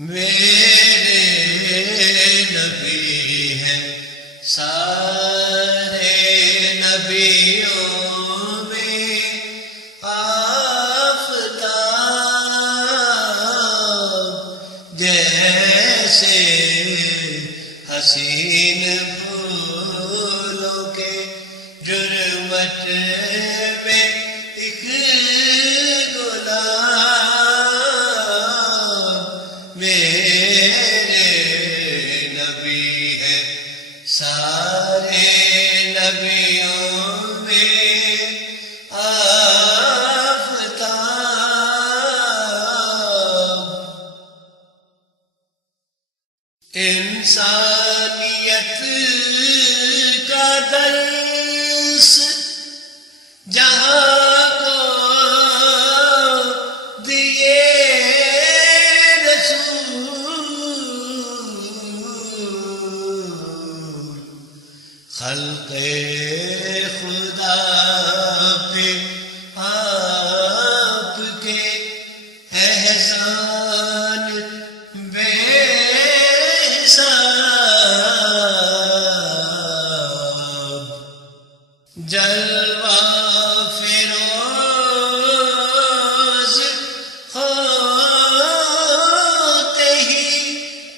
میرے نبی ہیں سارے نبیوں میں آفتاب، جیسے حسین پھولوں کے جرمٹ میں ایک گلاب، میرے نبی ہیں سارے نبیوں میں آفتاب۔ انسانیت کا درس جہاں کو دیے رسول، خلق خدا پہ آپ کے احسان بے حساب، جلوہ فروز ہوتے ہی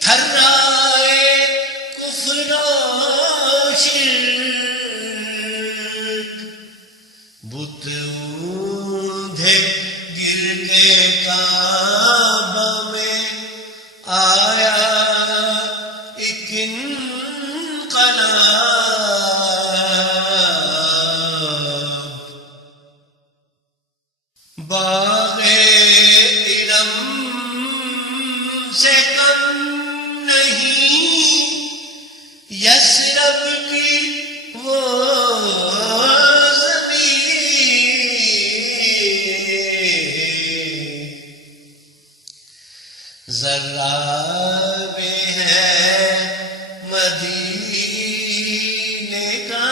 تھرائے کفر و شرک، بت اوندھے گر کے کعبہ میں آیا ایک انقلاب، باغ ارم سے کم نہیں یثرب کی وہ زمین، ذرہ بھی ہے مدینے کا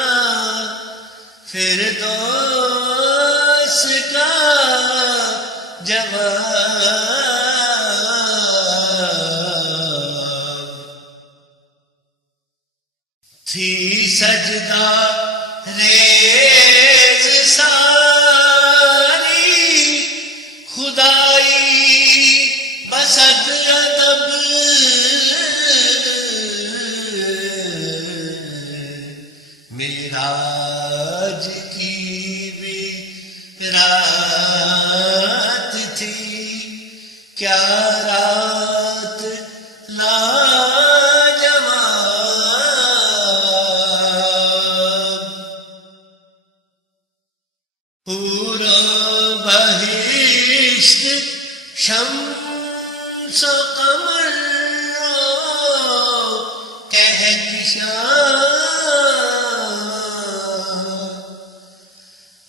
فردوس کا جواب، تھی سجدہ ریز ساری خدائی بسد ادب، معراج کی بھی رات تھی، کیا رات لاجواب، پورا بہشت شمس و قمر کہکشاں،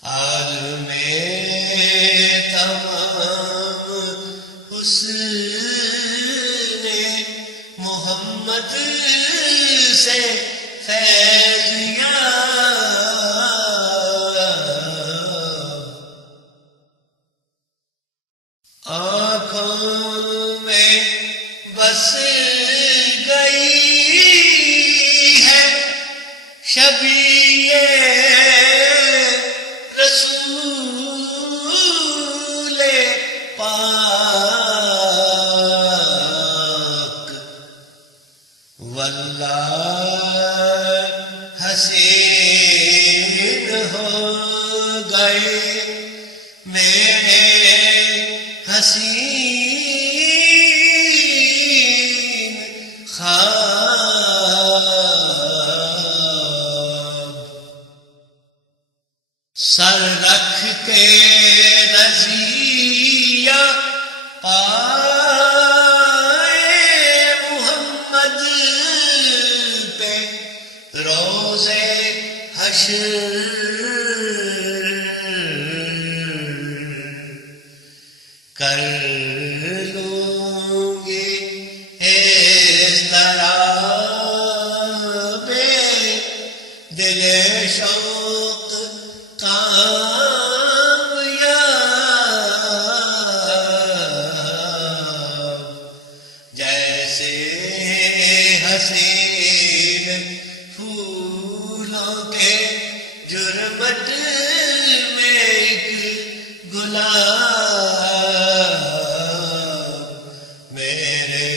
عالم تمام حسن محمد سے فیض یاب، آنکھوں میں بس گئی ہے شبیہ رسول پاک، واللہ حسین ہو گئے میرے حسین خواب، سر رکھ کے رضیہ پائے محمد پہ روزے حشر، کر لوں گی اس طرح بے دل شوق کامیاب، جیسے ایسے حسین پھولوں کے جربت میں ایک گلاب میرے